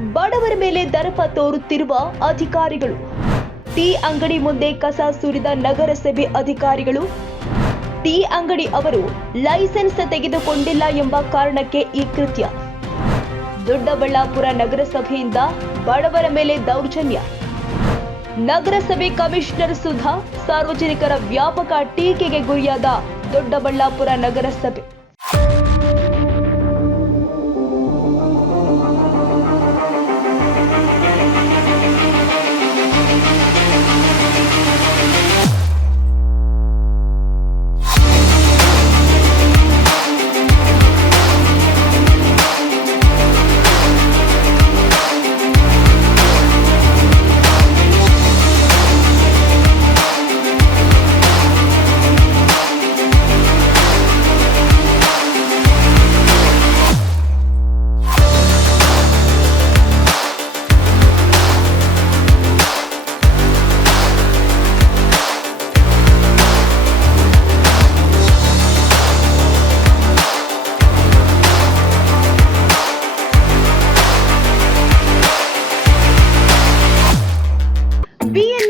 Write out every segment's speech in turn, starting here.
ಬಡವರ ಮೇಲೆ ದರಪ ತೋರುತ್ತಿರುವ ಅಧಿಕಾರಿಗಳು. ಟೀ ಅಂಗಡಿ ಮುಂದೆ ಕಸ ಸುರಿದ ನಗರಸಭೆ ಅಧಿಕಾರಿಗಳು. ಟೀ ಅಂಗಡಿ ಅವರು ಲೈಸೆನ್ಸ್ ತೆಗೆದುಕೊಂಡಿಲ್ಲ ಎಂಬ ಕಾರಣಕ್ಕೆ ಈ ಕೃತ್ಯ. ದೊಡ್ಡಬಳ್ಳಾಪುರ ನಗರಸಭೆಯಿಂದ ಬಡವರ ಮೇಲೆ ದೌರ್ಜನ್ಯ. ನಗರಸಭೆ ಕಮಿಷನರ್ ಸುಧಾ ಸಾರ್ವಜನಿಕರ ವ್ಯಾಪಕ ಟೀಕೆಗೆ ಗುರಿಯಾದ ದೊಡ್ಡಬಳ್ಳಾಪುರ ನಗರಸಭೆ.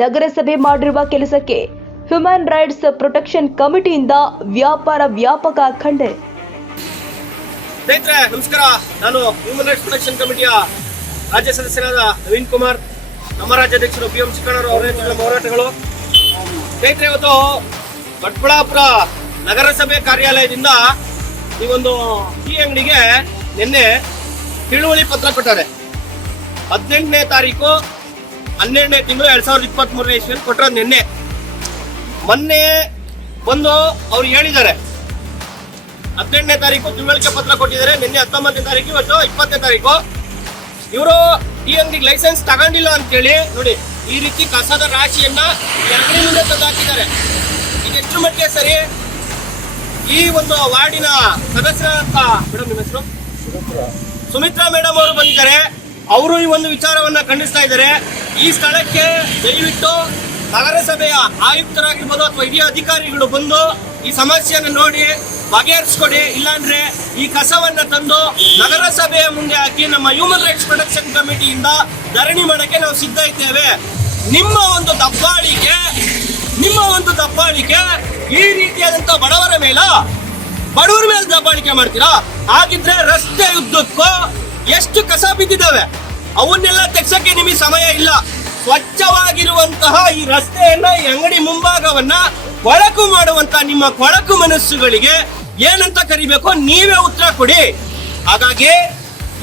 ನಗರಸಭೆ ಮಾಡಿರುವ ಕೆಲಸಕ್ಕೆ ಹ್ಯೂಮನ್ ರೈಟ್ಸ್ ಪ್ರೊಟೆಕ್ಷನ್ ಕಮಿಟಿಯಿಂದ ವ್ಯಾಪಾರ ವ್ಯಾಪಕ ಖಂಡನೆ. ಸ್ನೇಹಿತರೆ, ನಮಸ್ಕಾರ. ನಾನು ಹ್ಯೂಮನ್ ರೈಟ್ಸ್ ಪ್ರೊಟೆಕ್ಷನ್ ಕಮಿಟಿಯ ರಾಜ್ಯ ಸದಸ್ಯರಾದ ನವೀನ್ ಕುಮಾರ್, ನಮ್ಮ ರಾಜ್ಯಾಧ್ಯಕ್ಷರು ಪಿ ಎಂ ಚಿಕ್ಕಣ್ಣರು ಅವರ ಹೋರಾಟಗಳು. ಸ್ನೇಹಿತರೆ, ಇವತ್ತು ದೊಡ್ಡಬಳ್ಳಾಪುರ ನಗರಸಭೆ ಕಾರ್ಯಾಲಯದಿಂದ ಈ ಒಂದು ಈ ಅಂಗಡಿಗೆ ನಿನ್ನೆ ತಿಳುವಳಿ ಪತ್ರ ಕೊಟ್ಟಾರೆ ಹದಿನೆಂಟನೇ ತಾರೀಕು ಹನ್ನೆರಡನೇ ತಿಂಗಳು ಎರಡ್ ಸಾವಿರದ ಇಪ್ಪತ್ತ್ ಮೂರನೇ ಇಸ್ವಿಯಲ್ಲಿ ಕೊಟ್ಟರೋದು ನಿನ್ನೆ. ಮೊನ್ನೆ ಬಂದು ಅವ್ರು ಹೇಳಿದ್ದಾರೆ. ಹದಿನೆಂಟನೇ ತಾರೀಕು ತಿಳುವಳಿಕೆ ಪತ್ರ ಕೊಟ್ಟಿದ್ದಾರೆ. ನಿನ್ನೆ ಹತ್ತೊಂಬತ್ತನೇ ತಾರೀಕು, ಇವತ್ತು ಇಪ್ಪತ್ತನೇ ತಾರೀಕು. ಇವರು ಈ ಅಂಗಡಿಗೆ ಲೈಸೆನ್ಸ್ ತಗೊಂಡಿಲ್ಲ ಅಂತೇಳಿ ನೋಡಿ, ಈ ರೀತಿ ಕಸದ ರಾಶಿಯನ್ನ ಎರಡನೇ ತಂದು ಹಾಕಿದ್ದಾರೆ ಇದು ಎಷ್ಟು ಮಟ್ಟಿಗೆ ಸರಿ? ಈ ಒಂದು ವಾರ್ಡಿನ ಸದಸ್ಯರಾದಂತ ಮೇಡಮ್ ನಿಮ್ಮ ಹೆಸರು? ಸುಮಿತ್ರಾ. ಮೇಡಮ್ ಅವರು ಬಂದಿದ್ದಾರೆ. ಅವರು ಈ ಒಂದು ವಿಚಾರವನ್ನ ಖಂಡಿಸ್ತಾ ಇದ್ದಾರೆ. ಈ ಸ್ಥಳಕ್ಕೆ ದಯವಿಟ್ಟು ನಗರಸಭೆಯ ಆಯುಕ್ತರಾಗಿರ್ಬೋದು ಅಥವಾ ಹಿರಿಯ ಅಧಿಕಾರಿಗಳು ಬಂದು ಈ ಸಮಸ್ಯೆಯನ್ನು ನೋಡಿ ಬಗೆಹರಿಸ್ಕೊಡಿ. ಇಲ್ಲಾಂದ್ರೆ ಈ ಕಸವನ್ನ ತಂದು ನಗರಸಭೆಯ ಮುಂದೆ ಹಾಕಿ ನಮ್ಮ ಹ್ಯೂಮನ್ ರೈಟ್ಸ್ ಪ್ರೊಟೆಕ್ಷನ್ ಕಮಿಟಿಯಿಂದ ಧರಣಿ ಮಾಡಕ್ಕೆ ನಾವು ಸಿದ್ಧ ಇದ್ದೇವೆ. ನಿಮ್ಮ ಒಂದು ದಬ್ಬಾಳಿಕೆ, ನಿಮ್ಮ ಒಂದು ದಬ್ಬಾಳಿಕೆ ಈ ರೀತಿಯಾದಂತ ಬಡವರ ಮೇಲ ಬಡವರ ಮೇಲೆ ದಬ್ಬಾಳಿಕೆ ಮಾಡ್ತೀರಾ? ಹಾಗಿದ್ರೆ ರಸ್ತೆ ಉದ್ದಕ್ಕೂ ಎಷ್ಟು ಕಸ ಬಿದ್ದಿದ್ದಾವೆ? ಅವನ್ನೆಲ್ಲ ತೆಗ್ಸಕ್ಕೆ ನಿಮಗೆ ಸಮಯ ಇಲ್ಲ. ಸ್ವಚ್ಛವಾಗಿರುವಂತಹ ಈ ರಸ್ತೆಯನ್ನ ಈ ಅಂಗಡಿ ಮುಂಭಾಗವನ್ನ ಕೊಳಕು ಮಾಡುವಂತ ನಿಮ್ಮ ಕೊಳಕು ಮನಸ್ಸುಗಳಿಗೆ ಏನಂತ ಕರಿಬೇಕು? ನೀವೇ ಉತ್ತರ ಕೊಡಿ. ಹಾಗಾಗಿ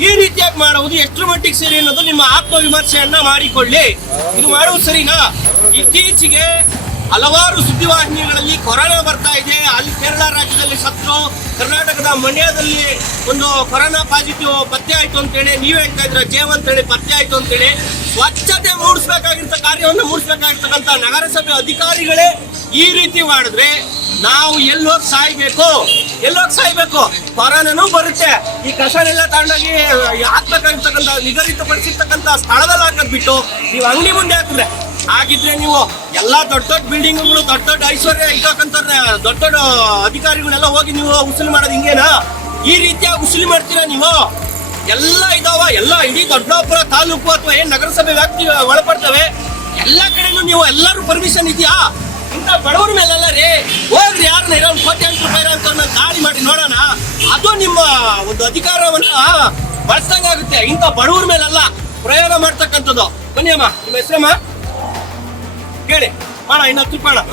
ಈ ರೀತಿಯಾಗಿ ಮಾಡುವುದು ಎಷ್ಟು ಮಟ್ಟಿಗೆ ಸರಿ ಅನ್ನೋದು ನಿಮ್ಮ ಆತ್ಮವಿಮರ್ಶೆಯನ್ನ ಮಾಡಿಕೊಳ್ಳಿ. ಇದು ಮಾಡುವುದು ಸರಿನಾ? ಇತ್ತೀಚೆಗೆ ಹಲವಾರು ಸುದ್ದಿವಾಹಿನಿಗಳಲ್ಲಿ ಕೊರೋನಾ ಬರ್ತಾ ಇದೆ. ಅಲ್ಲಿ ಕೇರಳ ರಾಜ್ಯದಲ್ಲಿ ಸತ್ತು ಕರ್ನಾಟಕದ ಮಂಡ್ಯದಲ್ಲಿ ಒಂದು ಕೊರೋನಾ ಪಾಸಿಟಿವ್ ಪತ್ತೆ ಆಯ್ತು ಅಂತೇಳಿ, ನೀವು ಹೇಳ್ತಾ ಇದ್ರ ಜೇವ್ ಅಂತೇಳಿ ಪತ್ತೆ ಆಯ್ತು ಅಂತೇಳಿ ಸ್ವಚ್ಛತೆ ಮೂಡಿಸ್ಬೇಕಾಗಿರ್ತ ಕಾರ್ಯವನ್ನು ಮೂಡಿಸ್ಬೇಕಾಗಿರ್ತಕ್ಕಂಥ ನಗರಸಭೆ ಅಧಿಕಾರಿಗಳೇ ಈ ರೀತಿ ಮಾಡಿದ್ರೆ ನಾವು ಎಲ್ಲೋಗಿ ಸಾಯ್ಬೇಕು? ಎಲ್ಲೋಗಿ ಸಾಯ್ಬೇಕು? ಕೊರೋನಾನು ಬರುತ್ತೆ. ಈ ಕಸನೆಲ್ಲ ತಗೊಂಡೋಗಿ, ಹಾಕ್ಬೇಕಾಗಿರ್ತಕ್ಕಂಥ, ನಿಗದಿತಪಡಿಸಿರ್ತಕ್ಕಂಥ ಸ್ಥಳದಲ್ಲಿ ಹಾಕದ್ ಬಿಟ್ಟು ನೀವು ಅಂಗಡಿ ಮುಂದೆ ಹಾಕಿದ್ರೆ ಹಾಗಿದ್ರೆ ನೀವು ಎಲ್ಲಾ ದೊಡ್ಡ ದೊಡ್ಡ ಬಿಲ್ಡಿಂಗ್ಗಳು ದೊಡ್ಡ ದೊಡ್ಡ ಐಶ್ವರ್ಯ ಇಟ್ಕೊಂತಾರೆ ದೊಡ್ಡ ದೊಡ್ಡ ಅಧಿಕಾರಿಗಳೆಲ್ಲ ಹೋಗಿ ನೀವು ಉಸುಲಿ ಮಾಡೋದು ಹಿಂಗೇನಾ? ಈ ರೀತಿಯಾಗಿ ಉಸುಲಿ ಮಾಡ್ತೀರಾ ನೀವು? ಎಲ್ಲ ಇದಾವ, ಎಲ್ಲ ಇಡೀ ದೊಡ್ಡಾಪುರ ತಾಲೂಕು ಅಥವಾ ಏನ್ ನಗರಸಭೆ ವ್ಯಾಪ್ತಿ ಒಳಪಡ್ತವೆ. ಎಲ್ಲ ಕಡೆನೂ ನೀವು ಎಲ್ಲರೂ ಪರ್ಮಿಷನ್ ಇದೆಯಾ? ಇಂಥ ಬಡವರ ಮೇಲೆಲ್ಲ ರೀ, ಹೋಗ್ರಿ ಯಾರನ್ನ ಇರೋ ಕೋಟ್ಯಾಂತರ ರೂಪಾಯಿ ಅಂತ ದಾಳಿ ಮಾಡಿ ನೋಡೋಣ. ಅದು ನಿಮ್ಮ ಒಂದು ಅಧಿಕಾರವನ್ನ ಬಳಸ್ದಂಗಾಗುತ್ತೆ. ಇಂಥ ಬಡವರ ಮೇಲೆಲ್ಲ ಪ್ರಯೋಗ ಮಾಡ್ತಕ್ಕಂಥದ್ದು. ಬನ್ನಿ ಅಮ್ಮ, ನಿಮ್ಮ ಹೆಸರಮ್ಮ? ಹೇಳಿ ಮಾಡ ಇನ್ನು ಹತ್ತು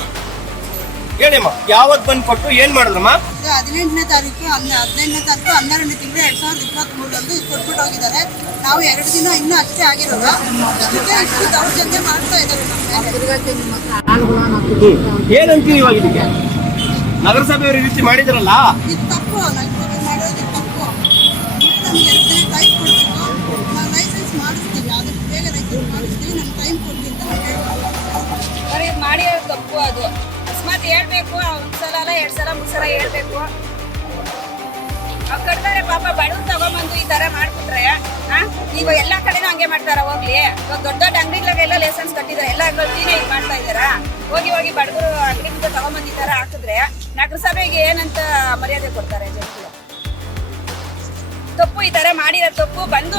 ಹೇಳಿ ಅಮ್ಮ ಯಾವತ್ ಬಂದ್ ಕೊಟ್ಟು ಏನ್ ಮಾಡಿದ್ರಮ್ಮ? ಹದಿನೆಂಟನೇ ತಾರೀಕು ಹನ್ನೆ ಹದಿನೆಂಟನೇ ತಾರೀಕು ಹನ್ನೆರಡನೇ ತಿಂಗಳು ಎರಡ್ ಸಾವಿರದ ಇಪ್ಪತ್ತ್ ಮೂರರಂದು ಕೊಟ್ಬಿಟ್ಟು ಹೋಗಿದ್ದಾರೆ. ನಾವು ಎರಡು ದಿನ ಇನ್ನೂ ಅಷ್ಟೇ ಆಗಿರೋದು. ಇದಕ್ಕೆ ಇಷ್ಟು ದೌರ್ಜನ್ಯ ಮಾಡ್ತಾ ಇದ್ದಾರೆ ಏನಂತೀವಿ ಇವಾಗ ಇದಕ್ಕೆ? ನಗರಸಭೆಯವರು ಈ ರೀತಿ ಮಾಡಿದ್ರಲ್ಲ? ಇದು ತಪ್ಪು ನಗರಸಭೆ ಮಾಡೋದು ತಪ್ಪು. ನಮ್ಗೆ ಎರಡು ದಿನ ಮತ್ತೆ ಹೇಳ್ಬೇಕು ಒಂದ್ಸಲ ಅಲ್ಲ, ಎರಡ್ ಸಲ, ಮೂರ್ ಸಲ ಹೇಳ್ಬೇಕು. ಅವ್ರು ಕಟ್ತಾರೆ ಪಾಪ, ಬಡವ್ರು ತಗೊಂಬಂದು ಈ ತರ ಮಾಡ್ಬಿಟ್ರೆ? ಈಗ ಎಲ್ಲಾ ಕಡೆನೂ ಹಂಗೆ ಮಾಡ್ತಾರ, ಹೋಗ್ಲಿ. ಇವಾಗ ದೊಡ್ಡ ದೊಡ್ಡ ಅಂಗಡಿಗಳಿಗೆಲ್ಲ ಲೈಸೆನ್ಸ್ ಕಟ್ಟಿದ್ದಾರೆ. ಎಲ್ಲ ಗಟ್ಟಿನೇ ಇದು ಮಾಡ್ತಾ ಇದಾರಾ ಹೋಗಿ ಹೋಗಿ ಬಡವರು ಈ ತರ ಹಾಕಿದ್ರೆ ನಗರಸಭೆಗೆ ಏನಂತ ಮರ್ಯಾದೆ ಕೊಡ್ತಾರೆ ಜನಗಳು ತಪ್ಪು, ಈ ತರ ಮಾಡಿರೋ ತಪ್ಪು ಬಂದು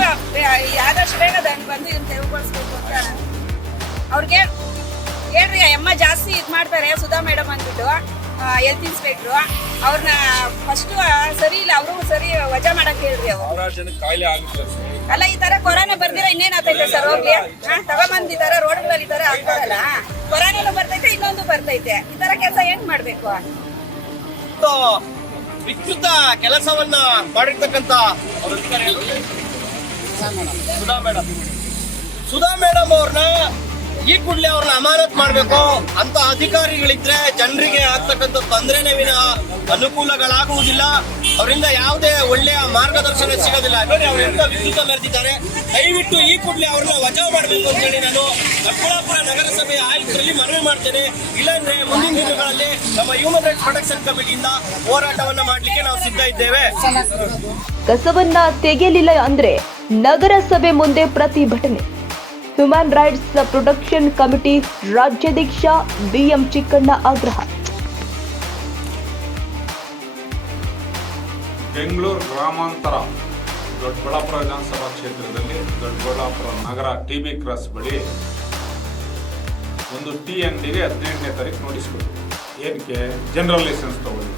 ಆದಷ್ಟು ಬೇಗ ಬಂದು ಇದನ್ನ ತೆರವುಗೊಳಿಸ್ಬೇಕು ಅಂತ. ಅವ್ರಿಗೆ ಹೇಳ್ರಿ ಅಮ್ಮ ಜಾಸ್ತಿ ಇದು ಮಾಡ್ತಾರೆ ಸುಧಾ ಮೇಡಮ್ ಅಂದ್ಬಿಟ್ಟು ಹೆಲ್ತ್ ಇನ್ಸ್ಪೆಕ್ಟ್ರು ಅವ್ರನ್ನ ಫಸ್ಟ್ ಸರಿ ಇಲ್ಲ ಅವರು ಸರಿ ವಜಾ ಮಾಡಕ್ ಹೇಳ್ರಿ ಅವ್ರು. ಆಗುತ್ತೆ. ಅಲ್ಲ ಈ ತರ ಕೊರೋನಾ ಬರ್ದಿರ ಇನ್ನೇನಾಗ್ತೈತೆ ಸರ್ ಹೋಗ್ಲಿ ತಗೊಂಬಂದಿದಾರ ರೋಡ್ ರೋಡ್ಗಳಲ್ಲಿ ಈ ತರ ಆಗ್ತಾರಲ್ಲ ಕೊರೋನಾನು ಬರ್ತೈತೆ ಇನ್ನೊಂದು ಬರ್ತೈತೆ. ಈ ತರ ಕೆಲಸ ಹೆಂಗ್ ಮಾಡ್ಬೇಕು? ವಿದ್ಯುತ್ ಕೆಲಸವನ್ನ ಮಾಡಿರ್ತಕ್ಕಂತ? ಸುಧಾ ಮೇಡಮ್. ಸುಧಾ ಮೇಡಮ್ ಅವ್ರನ್ನ ಈ ಕೂಡಲೇ ಅವ್ರನ್ನ ಅಮಾನತ್ ಮಾಡ್ಬೇಕು ಅಂತ ಅಧಿಕಾರಿಗಳಿದ್ರೆ ಜನರಿಗೆ ಆಗ್ತಕ್ಕಂಥ ತೊಂದರೆನೇ ವಿನ ಅನುಕೂಲಗಳಾಗುವುದಿಲ್ಲ. ಅವರಿಂದ ಯಾವುದೇ ಒಳ್ಳೆಯ ಮಾರ್ಗದರ್ಶನ ಸಿಗೋದಿಲ್ಲ. ವಿಕೃತ ಮೆರೆದಿದ್ದಾರೆ ದಯವಿಟ್ಟು ಈ ಕೂಡಲೇ ಅವ್ರನ್ನ ವಜಾ ಮಾಡಬೇಕು ಅಂತ ಹೇಳಿ ನಾನು ದೊಡ್ಡಬಳ್ಳಾಪುರ ನಗರಸಭೆ ಆಯುಕ್ತರಲ್ಲಿ ಮನವಿ ಮಾಡ್ತೇನೆ. ಇಲ್ಲಾಂದ್ರೆ ಮುಂದಿನ ದಿನಗಳಲ್ಲಿ ನಮ್ಮ ಹ್ಯೂಮನ್ ರೈಟ್ಸ್ ಪ್ರೊಟೆಕ್ಷನ್ ಕಮಿಟಿಯಿಂದ ಹೋರಾಟವನ್ನ ಮಾಡಲಿಕ್ಕೆ ನಾವು ಸಿದ್ಧ ಇದ್ದೇವೆ. ಕಸವನ್ನ ತೆಗೆಯಲಿಲ್ಲ ಅಂದ್ರೆ ನಗರಸಭೆ ಮುಂದೆ ಪ್ರತಿಭಟನೆ. ಹ್ಯೂಮನ್ ರೈಟ್ಸ್ ಪ್ರೊಟೆಕ್ಷನ್ ಕಮಿಟಿ ರಾಜ್ಯಾಧ್ಯಕ್ಷ ಬಿಎಂ ಚಿಕ್ಕಣ್ಣ ಆಗ್ರಹ ಬೆಂಗಳೂರು ಗ್ರಾಮಾಂತರ ದೊಡ್ಡಬಳ್ಳಾಪುರ ವಿಧಾನಸಭಾ ಕ್ಷೇತ್ರದಲ್ಲಿ ದೊಡ್ಡಬಳ್ಳಾಪುರ ನಗರ ಟಿ ಬಿ ಕ್ರಾಸ್ ಬಳಿ ಒಂದು ಟಿ ಅಂಗಡಿಗೆ ಹದಿನೆಂಟನೇ ತಾರೀಕು ನೋಟಿಸ್ ಏನಕ್ಕೆ ಜನರಲ್ ಲೈಸೆನ್ಸ್ ತಗೊಳ್ಳಿ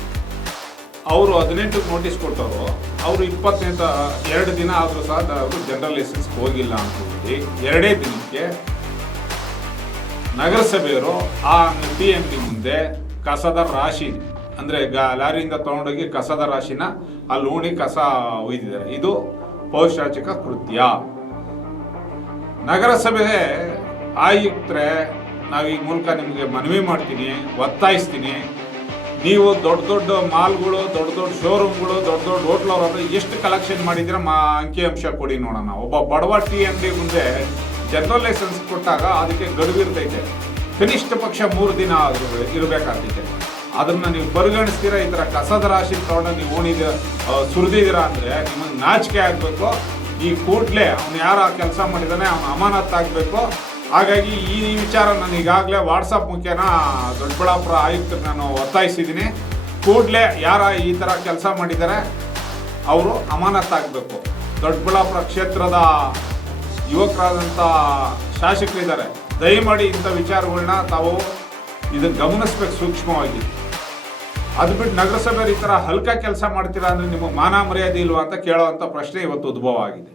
ಅವರು ಹದಿನೆಂಟಕ್ಕೆ ನೋಟಿಸ್ ಕೊಟ್ಟವರು ಅವರು ಇಪ್ಪತ್ತೈದು ಎರಡು ದಿನ ಆದರೂ ಸಹ ಅವರು ಜನರಲ್ ಲೈಸೆನ್ಸ್ಗೆ ಹೋಗಿಲ್ಲ ಅಂತ ಹೇಳಿ ಎರಡೇ ದಿನಕ್ಕೆ ನಗರಸಭೆಯವರು ಆ ಪಿ ಎಂ ಪಿ ಮುಂದೆ ಕಸದ ರಾಶಿ, ಅಂದರೆ ಗ- ಲಾರಿಯಿಂದ ತಗೊಂಡೋಗಿ ಕಸದ ರಾಶಿನ ಅಲ್ಲಿ ಉಣಿ ಕಸ ಒಯ್ದಿದ್ದಾರೆ. ಇದು ಪೌಶಾಚಿಕ ಕೃತ್ಯ. ನಗರಸಭೆ ಆಯುಕ್ತರೆ, ನಾವೀಗ ಮೂಲಕ ನಿಮಗೆ ಮನವಿ ಮಾಡ್ತೀನಿ, ಒತ್ತಾಯಿಸ್ತೀನಿ. ನೀವು ದೊಡ್ಡ ದೊಡ್ಡ ಮಾಲ್ಗಳು, ದೊಡ್ಡ ದೊಡ್ಡ ಶೋರೂಮ್ಗಳು ದೊಡ್ಡ ದೊಡ್ಡ ಹೋಟ್ಲವ್ರು ಎಷ್ಟು ಕಲೆಕ್ಷನ್ ಮಾಡಿದ್ರೆ ಮಾ ಅಂಕಿಅಂಶ ಕೊಡಿ ನೋಡೋಣ. ಒಬ್ಬ ಬಡವ ಟೀ ಅಂಗಡಿ ಮುಂದೆ ಜನರಲ್ ಲೈಸೆನ್ಸ್ ಕೊಟ್ಟಾಗ ಅದಕ್ಕೆ ಗಡುವಿರ್ತೈತೆ. ಕನಿಷ್ಠ ಪಕ್ಷ ಮೂರು ದಿನ ಆದರೂ ಇರಬೇಕಾಗ್ತೈತೆ. ಅದನ್ನ ನೀವು ಪರಿಗಣಿಸ್ತೀರಾ? ಈ ಥರ ಕಸದ ರಾಶಿ ತಗೊಂಡು ನೀವು ಓಣಿದ ಸುರಿದಿದ್ದೀರಾ ಅಂದರೆ ನಿಮಗೆ ನಾಚಿಕೆ ಆಗಬೇಕು. ಈ ಕೂಡಲೇ ಅವನು ಯಾರು ಆ ಕೆಲಸ ಮಾಡಿದಾನೆ, ಅವನು ಅಮಾನತ್ ಆಗಬೇಕು. ಹಾಗಾಗಿ ಈ ವಿಚಾರ ನಾನು ಈಗಾಗಲೇ ವಾಟ್ಸಪ್ ಮುಖೇನ ದೊಡ್ಡಬಳ್ಳಾಪುರ ಆಯುಕ್ತರು ನಾನು ಒತ್ತಾಯಿಸಿದ್ದೀನಿ. ಕೂಡಲೇ ಯಾರ ಈ ಥರ ಕೆಲಸ ಮಾಡಿದ್ದಾರೆ ಅವರು ಅಮಾನತ್ತಾಗಬೇಕು ದೊಡ್ಡಬಳ್ಳಾಪುರ ಕ್ಷೇತ್ರದ ಯುವಕರಾದಂಥ ಶಾಸಕರಿದ್ದಾರೆ. ದಯಮಾಡಿ ಇಂಥ ವಿಚಾರಗಳನ್ನ ತಾವು ಇದನ್ನು ಗಮನಿಸ್ಬೇಕು ಸೂಕ್ಷ್ಮವಾಗಿ. ಅದು ಬಿಟ್ಟು ನಗರಸಭೆ ಈ ಥರ ಹಲ್ಕ ಕೆಲಸ ಮಾಡ್ತೀರಾ ಅಂದರೆ ನಿಮಗೆ ಮಾನ ಮರ್ಯಾದೆ ಇಲ್ವಾ ಅಂತ ಕೇಳೋವಂಥ ಪ್ರಶ್ನೆ ಇವತ್ತು ಉದ್ಭವ ಆಗಿದೆ.